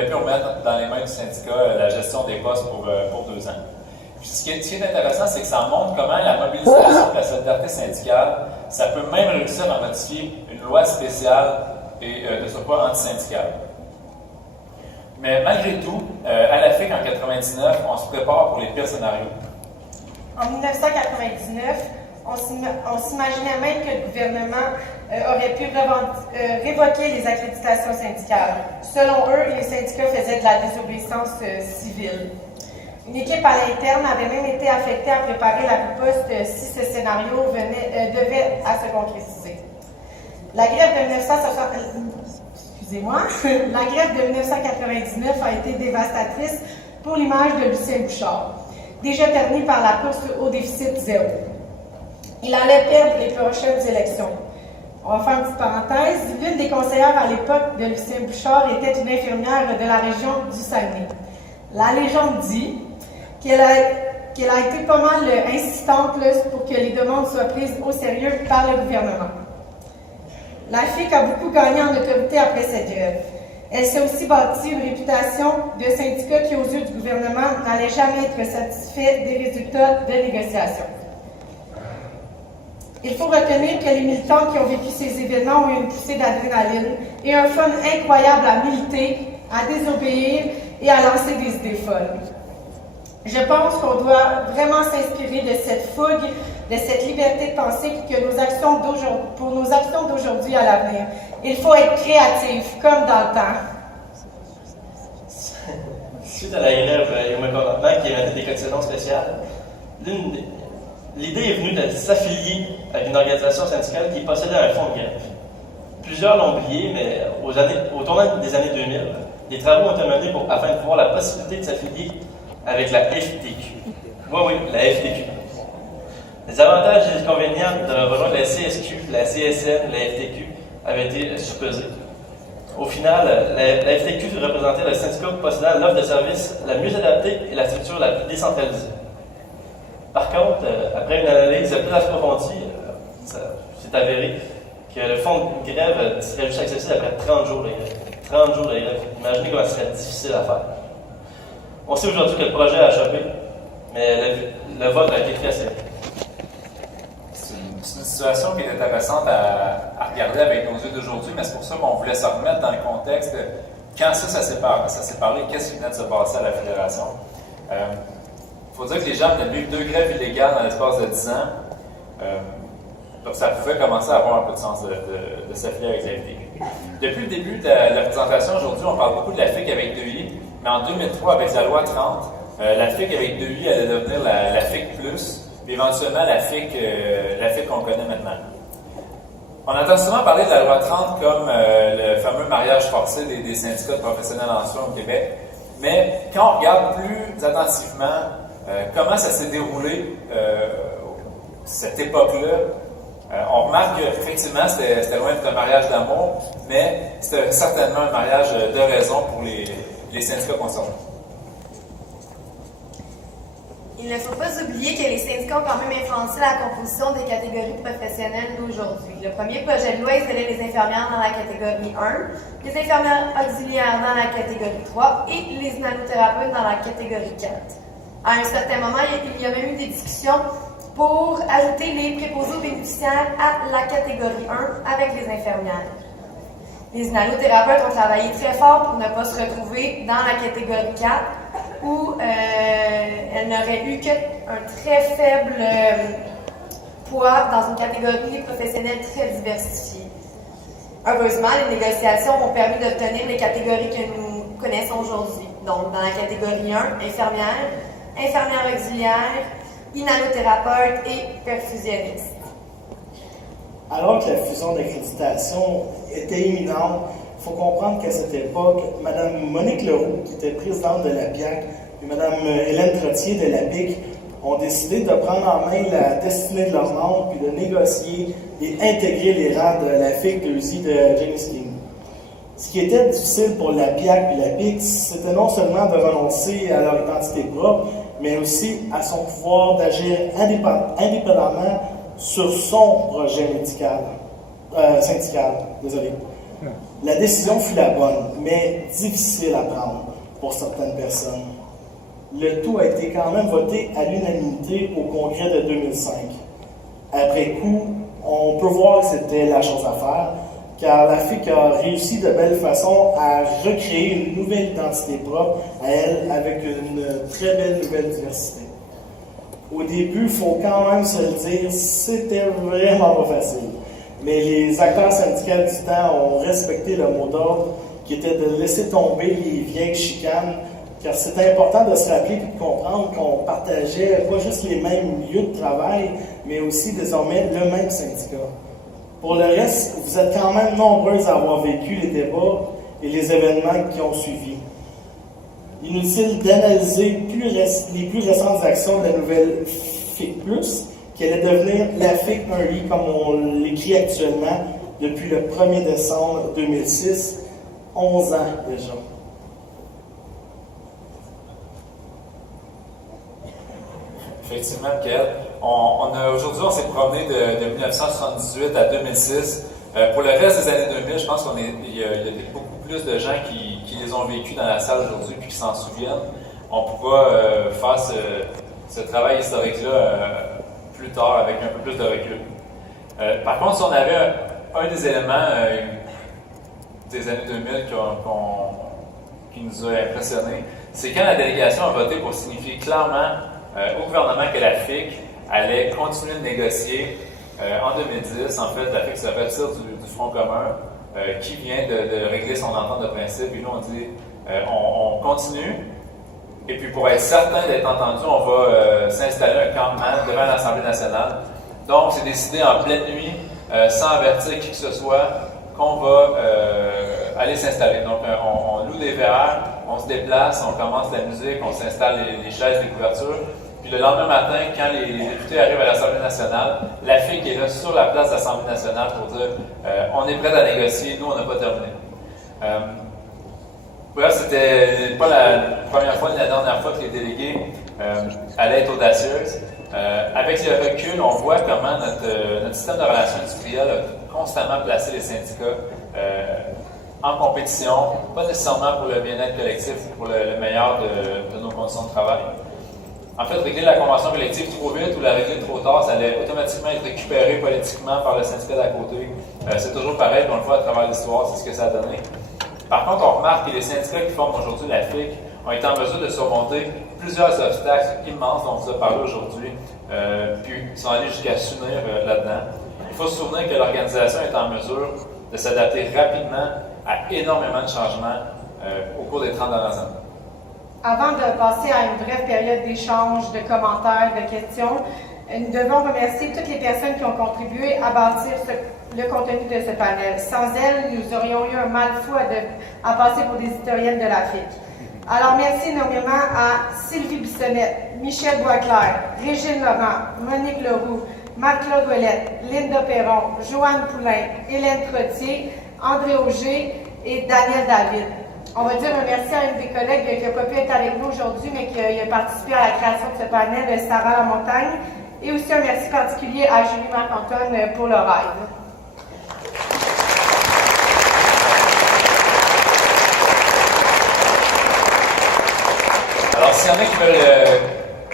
Et puis on met dans les mains du syndicat la gestion des postes pour 2 ans. Puis ce qui est intéressant, c'est que ça montre comment la mobilisation de la solidarité syndicale, ça peut même réussir à modifier une loi spéciale et de ce pas antisyndicale. Mais malgré tout, à la FIC en 1999, on se prépare pour les pires scénarios. En 1999, on s'imaginait même que le gouvernement aurait pu révoquer les accréditations syndicales. Selon eux, les syndicats faisaient de la désobéissance civile. Une équipe à l'interne avait même été affectée à préparer la riposte si ce scénario devait à se concrétiser. La grève de 1999 a été dévastatrice pour l'image de Lucien Bouchard, déjà terni par la course au déficit zéro. Il allait perdre les prochaines élections. On va faire une petite parenthèse. L'une des conseillères à l'époque de Lucien Bouchard était une infirmière de la région du Saguenay. La légende dit qu'elle a été pas mal insistante pour que les demandes soient prises au sérieux par le gouvernement. La FIC a beaucoup gagné en autorité après cette grève. Elle s'est aussi bâtie une réputation de syndicat qui, aux yeux du gouvernement, n'allait jamais être satisfait des résultats de négociations. Il faut retenir que les militants qui ont vécu ces événements ont eu une poussée d'adrénaline et un fun incroyable à militer, à désobéir et à lancer des idées folles. Je pense qu'on doit vraiment s'inspirer de cette fougue, de cette liberté de penser pour nos actions d'aujourd'hui à l'avenir. Il faut être créatif, comme dans le temps. Suite à la grève et au mécontentement qui émettait des cotisations spéciales, l'idée est venue de s'affilier à une organisation syndicale qui possédait un fonds de grève. Plusieurs l'ont oublié, mais au tournant des années 2000, des travaux ont été menés afin de voir la possibilité de s'affilier avec la FTQ. Oui, la FTQ. Les avantages et les inconvénients de rejoindre la CSQ, la CSN, la FTQ avaient été suppesés. Au final, la FTQ représentait le syndicat possédant l'offre de service la mieux adaptée et la structure la plus décentralisée. Par contre, après une analyse plus approfondie, c'est avéré que le fonds de grève serait juste accessible après 30 jours de grève. 30 jours de grève. Imaginez comment ce serait difficile à faire. On sait aujourd'hui que le projet a échappé, mais le vote a été très serré. C'est une situation qui est intéressante à regarder avec nos yeux d'aujourd'hui, mais c'est pour ça qu'on voulait se remettre dans le contexte de quand ça s'est parlé, qu'est-ce qui venait de se passer à la Fédération. Il faut dire que les gens venaient de vivre 2 grèves illégales dans l'espace de 10 ans. Donc ça pouvait commencer à avoir un peu de sens de s'affilier avec la FTQ. Depuis le début de la présentation aujourd'hui, on parle beaucoup de la FIC avec 2I, mais en 2003, avec la loi 30, la FIC avec 2I allait devenir la FIC+, puis éventuellement la FIC qu'on connaît maintenant. On entend souvent parler de la loi 30 comme le fameux mariage forcé des syndicats de professionnels en soins au Québec, mais quand on regarde plus attentivement comment ça s'est déroulé cette époque-là, on remarque qu'effectivement c'était loin d'être un mariage d'amour, mais c'était certainement un mariage de raison pour les syndicats concernés. Il ne faut pas oublier que les syndicats ont quand même influencé la composition des catégories professionnelles d'aujourd'hui. Le premier projet de loi isolait les infirmières dans la catégorie 1, les infirmières auxiliaires dans la catégorie 3 et les nanothérapeutes dans la catégorie 4. À un certain moment, il y a même eu des discussions pour ajouter les préposés aux bénéficiaires à la catégorie 1 avec les infirmières. Les nanothérapeutes ont travaillé très fort pour ne pas se retrouver dans la catégorie 4 où elles n'auraient eu qu'un très faible poids dans une catégorie professionnelle très diversifiée. Heureusement, les négociations ont permis d'obtenir les catégories que nous connaissons aujourd'hui. Donc, dans la catégorie 1, infirmière auxiliaire, inhalothérapeute et perfusionniste. Alors que la fusion d'accréditation était imminente, il faut comprendre qu'à cette époque, Mme Monique Leroux, qui était présidente de la PIAC, et Mme Hélène Trottier de la PIC, ont décidé de prendre en main la destinée de leurs membres, puis de négocier et intégrer les rangs de la FIC 2I de James King. Ce qui était difficile pour la PIAC et la PIC, c'était non seulement de renoncer à leur identité propre, mais aussi à son pouvoir d'agir indépendamment sur son projet syndical. La décision fut la bonne, mais difficile à prendre pour certaines personnes. Le tout a été quand même voté à l'unanimité au congrès de 2005. Après coup, on peut voir que c'était la chose à faire, car la FIC a réussi de belle façon à recréer une nouvelle identité propre à elle avec une très belle nouvelle diversité. Au début, il faut quand même se le dire, c'était vraiment pas facile. Mais les acteurs syndicaux du temps ont respecté le mot d'ordre qui était de laisser tomber les vieilles chicanes, car c'est important de se rappeler et de comprendre qu'on partageait pas juste les mêmes lieux de travail, mais aussi désormais le même syndicat. Pour le reste, vous êtes quand même nombreux à avoir vécu les débats et les événements qui ont suivi. Inutile d'analyser les plus récentes actions de la nouvelle FIC+, qui allait devenir la FIC 1I comme on l'écrit actuellement depuis le 1er décembre 2006, 11 ans déjà. Effectivement, Michael. Aujourd'hui, on s'est promené de 1978 à 2006. Pour le reste des années 2000, je pense qu'il y a beaucoup plus de gens qui les ont vécus dans la salle aujourd'hui et qui s'en souviennent. On pourra faire ce travail historique-là plus tard avec un peu plus de recul. Par contre, si on avait un des éléments des années 2000 qui nous a impressionnés, c'est quand la délégation a voté pour signifier clairement au gouvernement que la FIC allait continuer de négocier. En 2010, en fait, la FIC se retire du Front commun qui vient de régler son entente de principe. Et nous, on dit on continue. Et puis, pour être certain d'être entendu, on va s'installer un campement devant l'Assemblée nationale. Donc, c'est décidé en pleine nuit, sans avertir qui que ce soit, qu'on va aller s'installer. Donc, on loue des verres, on se déplace, on commence la musique, on s'installe les chaises, les couvertures. Puis le lendemain matin, quand les députés arrivent à l'Assemblée nationale, la FIC est là sur la place de l'Assemblée nationale pour dire on est prêt à négocier, nous, on n'a pas terminé. Bref, c'était pas la première fois ni la dernière fois que les délégués allaient être audacieuses. Avec le recul, on voit comment notre système de relations industrielles a constamment placé les syndicats en compétition, pas nécessairement pour le bien-être collectif ou pour le meilleur de nos conditions de travail. En fait, régler la convention collective trop vite ou la régler trop tard, ça allait automatiquement être récupéré politiquement par le syndicat d'à côté. C'est toujours pareil, on le voit à travers l'histoire, c'est ce que ça a donné. Par contre, on remarque que les syndicats qui forment aujourd'hui la FIC ont été en mesure de surmonter plusieurs obstacles immenses dont on vous a parlé aujourd'hui, puis ils sont allés jusqu'à s'unir là-dedans. Il faut se souvenir que l'organisation est en mesure de s'adapter rapidement à énormément de changements au cours des 30 dernières années. Avant de passer à une brève période d'échange, de commentaires, de questions, nous devons remercier toutes les personnes qui ont contribué à bâtir le contenu de ce panel. Sans elles, nous aurions eu un mal fou à passer pour des historiennes de la FIC. Alors, merci énormément à Sylvie Bissonnette, Michel Boisclair, Régine Laurent, Monique Leroux, Marc-Claude Ouellette, Linda Perron, Joanne Poulain, Hélène Trottier, André Auger et Daniel David. On va dire un merci à une des collègues qui n'a pas pu être avec nous aujourd'hui, mais qui a participé à la création de ce panel, Sarah Lamontagne. Et aussi un merci particulier à Julie Marc-Antoine pour le rêve. Alors, s'il y en a qui veulent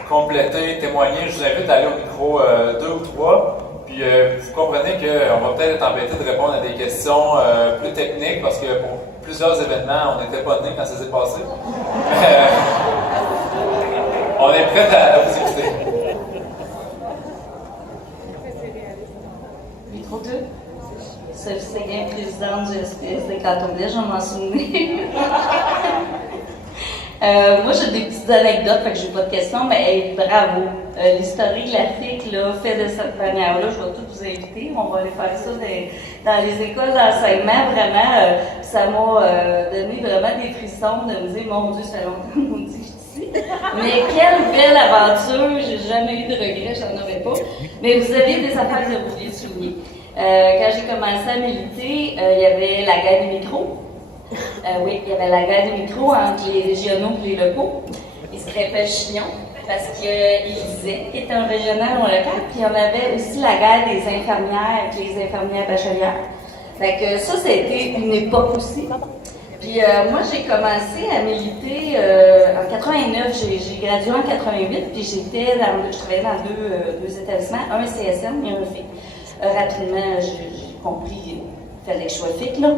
compléter, témoigner, je vous invite à aller au micro 2 ou 3. Puis, vous comprenez qu'on va peut-être être embêté de répondre à des questions plus techniques parce que pour plusieurs événements, on n'était pas nés quand ça s'est passé. On est prêt à vous écouter. Micro 2. Sophie Séguin, présidente du SPS de Canton-Village, je m'en souviens. Moi, j'ai des petites anecdotes, fait que j'ai pas de questions, mais hey, bravo. L'historique de la FIC, là, fait de cette manière-là, je vais tout vous inviter. On va aller faire ça dans les écoles d'enseignement. Vraiment, ça m'a donné vraiment des frissons de me dire, mon Dieu, ça fait longtemps qu'on me dit ici. Mais quelle belle aventure! J'ai jamais eu de regrets, j'en aurais pas. Mais vous aviez des affaires que vous vouliez souligner. Quand j'ai commencé à militer, il y avait la guerre des micros. Oui, il y avait la guerre des micros entre les régionaux et les locaux. Ils se crêpaient le chignon parce qu'ils disaient qu'ils étaient un régional ou un local. Puis on avait aussi la guerre des infirmières avec les infirmières bachelières. Fait que ça a été une époque aussi. Puis moi, j'ai commencé à militer en 89, j'ai gradué en 88, puis je travaillais dans deux établissements, un CSM et un FIC. Rapidement, j'ai compris qu'il fallait que je sois FIC, là.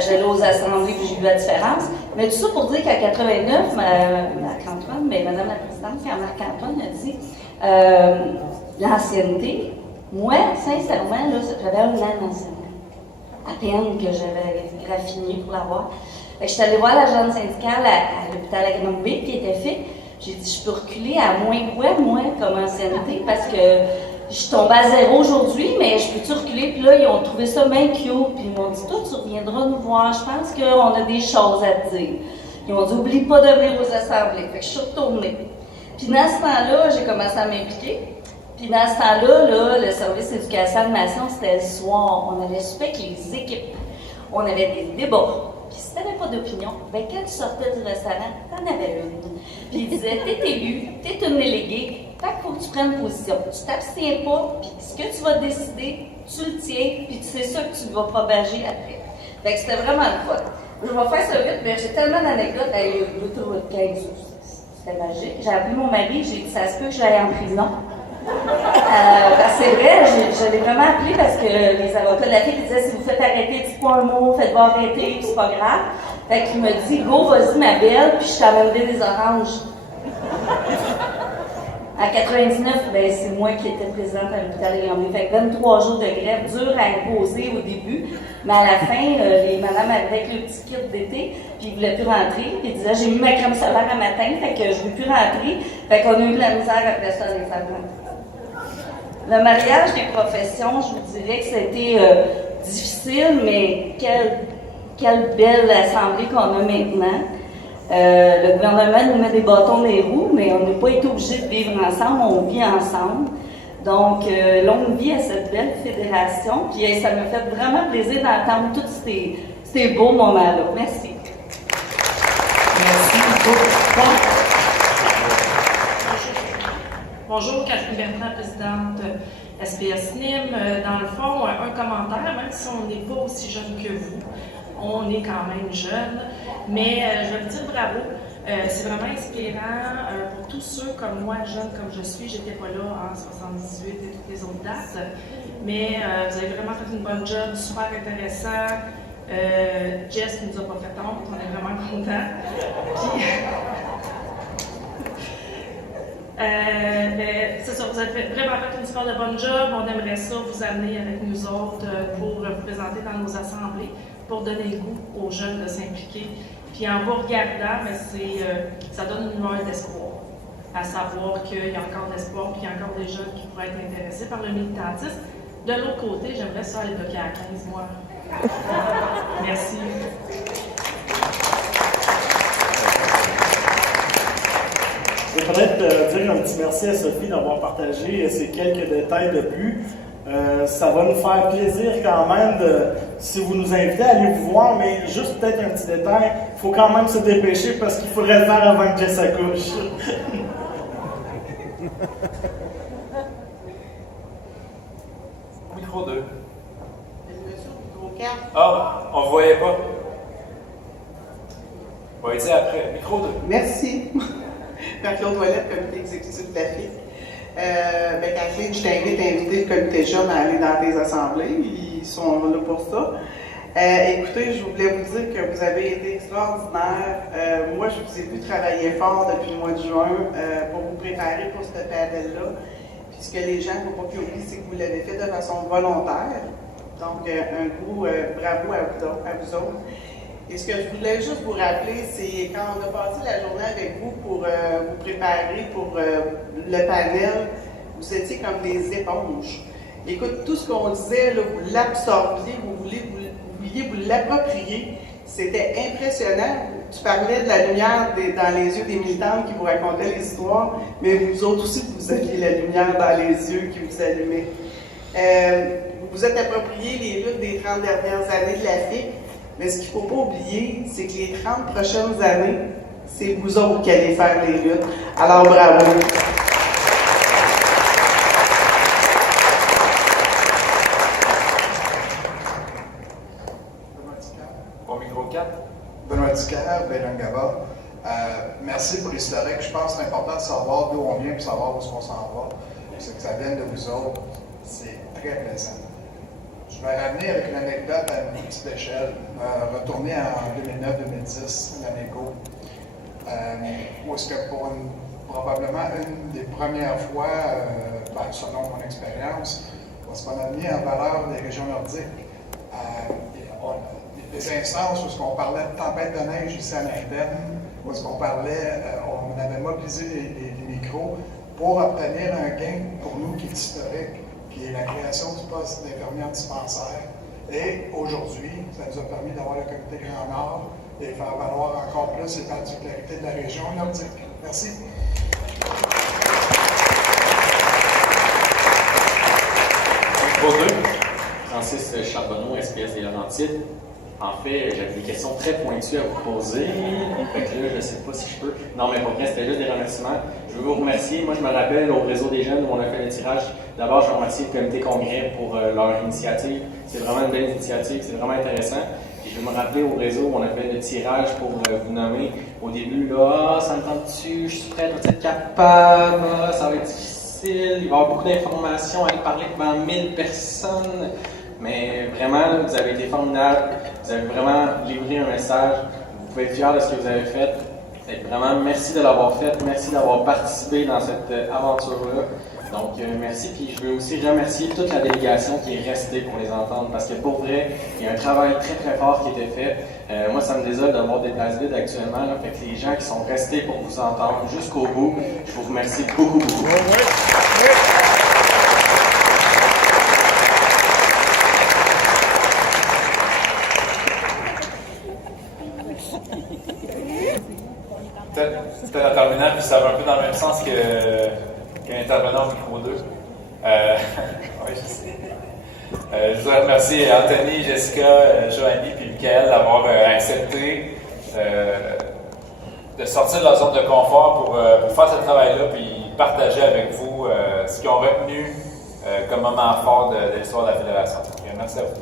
J'allais aux assemblées, puis j'ai vu la différence. Mais tout ça pour dire qu'à 89, Marc-Antoine, Madame la Présidente, quand Marc-Antoine a dit l'ancienneté, moi, sincèrement, là, j'avais un an d'ancienneté. À peine que j'avais raffiné pour l'avoir. Je suis allée voir l'agente syndicale à l'hôpital Agronomique qui était FIC. J'ai dit, je peux reculer à moins quoi, moi, comme ancienneté, parce que je suis tombée à 0 aujourd'hui, mais je peux-tu reculer? Puis là, ils ont trouvé ça bien cute, puis ils m'ont dit, toi, tu reviendras nous voir, je pense qu'on a des choses à te dire. Ils m'ont dit, oublie pas de venir aux assemblées. Fait que je suis retournée. Puis dans ce temps-là, j'ai commencé à m'impliquer. Puis dans ce temps-là, le service éducation-animation, c'était le soir. On avait souper avec les équipes. On avait des débats. Puis si tu n'avais pas d'opinion, ben quand tu sortais du restaurant, tu en avais une. Puis ils disaient, t'es élu, t'es une déléguée, fait qu'il faut que tu prennes position. Tu t'abstiens pas, puis ce que tu vas décider, tu le tiens, puis c'est ça que tu vas propager après. Fait que c'était vraiment le fun. Je vais faire ça vite, mais j'ai tellement d'anecdotes à l'autoroute 15. C'était magique. J'ai appelé mon mari, j'ai dit, ça se peut que j'aille en prison. C'est vrai, je l'ai vraiment appelé parce que les avocats de la fille disaient si vous faites arrêter, dites pas un mot, faites-vous arrêter, puis c'est pas grave. Fait qu'il me dit go, vas-y ma belle, puis je t'amènerai des oranges. En 99, ben, c'est moi qui étais présidente à l'hôpital Agronomique. Fait que 23 jours de grève, dur à imposer au début, mais à la fin, les madames avec le petit kit d'été, puis ils voulaient plus rentrer, puis ils disaient j'ai mis ma crème solaire à matin, fait que je ne veux plus rentrer. Fait qu'on a eu de la misère après ça, les femmes. Le mariage des professions, je vous dirais que c'était difficile, mais quelle belle assemblée qu'on a maintenant. Le gouvernement nous met des bâtons dans les roues, mais on n'a pas été obligés de vivre ensemble, on vit ensemble. Donc, longue vie à cette belle fédération, puis ça me fait vraiment plaisir d'entendre tous ces beaux moments-là. Merci. Merci beaucoup. Bonjour, Catherine Bertrand, présidente SPS Nîmes. Dans le fond, un commentaire, même si on n'est pas aussi jeune que vous, on est quand même jeune, mais je veux dire bravo. C'est vraiment inspirant pour tous ceux comme moi, jeunes comme je suis. J'étais pas là en 78 et toutes les autres dates, mais vous avez vraiment fait une bonne job, super intéressant. Jess ne nous a pas fait honte, on est vraiment contents. Puis, c'est ça, vous avez vraiment fait une super de bonne job. On aimerait ça vous amener avec nous autres pour vous présenter dans nos assemblées, pour donner le goût aux jeunes de s'impliquer. Puis en vous regardant, ça donne une lueur d'espoir, à savoir qu'il y a encore de l'espoir, puis qu'il y a encore des jeunes qui pourraient être intéressés par le militantisme. De l'autre côté, j'aimerais ça aller bloquer à 15 mois. Merci. Je vais peut-être dire un petit merci à Sophie d'avoir partagé ces quelques détails de plus. Ça va nous faire plaisir quand même si vous nous invitez à aller vous voir, mais juste peut-être un petit détail, il faut quand même se dépêcher parce qu'il faudrait le faire avant que Jess accouche. Micro 2. Micro 4. Ah, on ne voyait pas. On va dire après. Micro 2. Merci. Claude Ouellette, comité exécutif de la FIC. Kathleen, je t'invite à inviter le comité jeune à aller dans tes assemblées. Ils sont là pour ça. Écoutez, je voulais vous dire que vous avez été extraordinaire. Moi, je vous ai vu travailler fort depuis le mois de juin pour vous préparer pour ce panel-là. Puis ce que les gens ne faut pas qu'ils oublient, c'est que vous l'avez fait de façon volontaire. Donc, un gros bravo à vous autres. Et ce que je voulais juste vous rappeler, c'est quand on a passé la journée avec vous pour vous préparer pour le panel, vous étiez comme des éponges. Écoute, tout ce qu'on disait, là, vous l'absorbiez, vous vouliez vous l'approprier. C'était impressionnant. Tu parlais de la lumière dans les yeux des militantes qui vous racontaient les histoires, mais vous autres aussi, vous aviez la lumière dans les yeux qui vous allumait. Vous vous êtes approprié les luttes des 30 dernières années de la FIC. Mais ce qu'il ne faut pas oublier, c'est que les 30 prochaines années, c'est vous autres qui allez faire les luttes. Alors, bravo! Merci pour l'historique. Je pense que c'est important de savoir d'où on vient et savoir où on s'en va. C'est que ça vienne de vous autres. C'est très plaisant. Je vais ramener avec une anecdote à une petite échelle. Retourner en 2009-2010, l'année Go, où est-ce que probablement une des premières fois, selon mon expérience, parce qu'on a mis en valeur les régions nordiques. Des instances où on parlait de tempête de neige ici à l'interne, où on parlait, on avait mobilisé les micros pour obtenir un gain pour nous qui est historique, qui est la création du poste d'infirmière dispensaire. Et aujourd'hui, ça nous a permis d'avoir le comité Grand Nord et faire valoir encore plus les particularités de la région nordique. Merci. Pour deux, Francis Charbonneau, SPS des Laurentides. En fait, j'avais des questions très pointues à vous poser. Fait que là, je ne sais pas si je peux. Non, mais pour vrai, c'était juste des remerciements. Je veux vous remercier. Moi, je me rappelle au réseau des jeunes où on a fait le tirage. D'abord, je remercie le comité congrès pour leur initiative. C'est vraiment une belle initiative, c'est vraiment intéressant. Et je vais me rappeler au réseau où on a fait le tirage pour vous nommer. Au début, là, ça me tente dessus, je suis prêt à être capable, ça va être difficile, il va y avoir beaucoup d'informations, aller parler devant 1000 personnes. Mais vraiment, vous avez été formidable, vous avez vraiment livré un message, vous pouvez être fiers de ce que vous avez fait. Et vraiment, merci de l'avoir fait, merci d'avoir participé dans cette aventure-là. Donc, merci. Puis je veux aussi remercier toute la délégation qui est restée pour les entendre, parce que pour vrai, il y a un travail très très fort qui a été fait. Moi, ça me désole d'avoir des places vides actuellement. Là, fait que les gens qui sont restés pour vous entendre jusqu'au bout, je vous remercie beaucoup, beaucoup. Peut-être en terminant, puis ça va un peu dans le même sens qu'un intervenant au micro 2. Oui, je sais. Je voudrais remercier Anthony, Jessica, Joanie et Michael d'avoir accepté de sortir de leur zone de confort pour faire ce travail-là puis partager avec vous ce qu'ils ont retenu comme moment fort de l'histoire de la Fédération. Merci à vous.